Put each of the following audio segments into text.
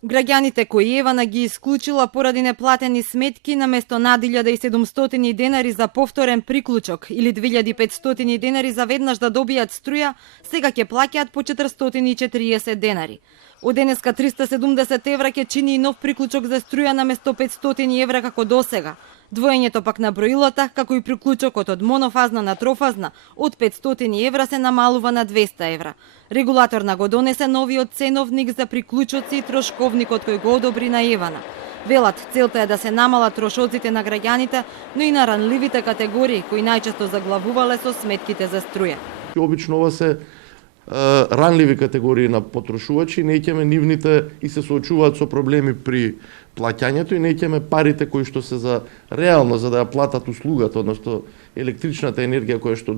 Граѓаните кои Евана ги исклучила поради неплатени сметки наместо над 1700 денари за повторен приклучок или 2500 денари за веднаш да добијат струја, сега ќе плаќаат по 440 денари. Од денеска 370 евра ќе чини и нов приклучок за струја наместо 500 евра како досега. Двоењето пак на броилата, како и приклучокот од монофазна на трофазна, од 500 евра се намалува на 200 евра. Регулаторна го донесе новиот ценовник за приклучоци и трошковникот кој го одобри на Евана. Велат, целта е да се намалат трошоците на граѓаните, но и на ранливите категории кои најчесто заглавувале со сметките за струја. Обично ова се ранливи категории на потрошувачи, неќеме нивните и се соочуваат со проблеми при плаќањето и неќеме парите кои што се за реално за да ја платат услугата, односно електричната енергија која што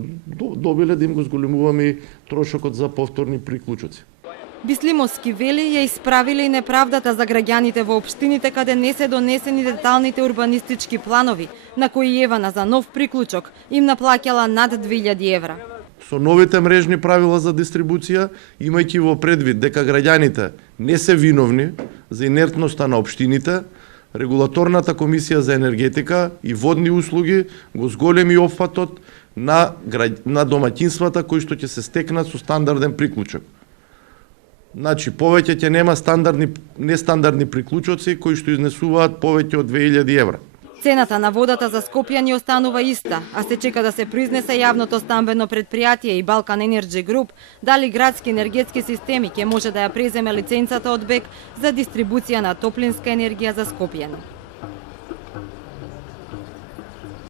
добиле, да им го зголемуваме и трошокот за повторни приклучоци. Бислимовски вели ја исправиле и неправдата за граѓаните во општините каде не се донесени деталните урбанистички планови, на кои Евана за нов приклучок им наплаќала над 2000 евра. Со новите мрежни правила за дистрибуција, имајќи во предвид дека граѓаните не се виновни за инертноста на општините, Регулаторната комисија за енергетика и водни услуги го зголеми опфатот на домаќинствата кои што ќе се стекнат со стандарден приклучок. Значи, повеќе ќе нема нестандардни приклучоци кои што изнесуваат повеќе од 2000 евра. Цената на водата за Скопје ни останува иста, а се чека да се произнесе јавното стамбено предпријатие и Балкан Енерджи Груп дали градски енергетски системи ќе може да ја преземе лиценцата од БЕК за дистрибуција на топлинска енергија за Скопје.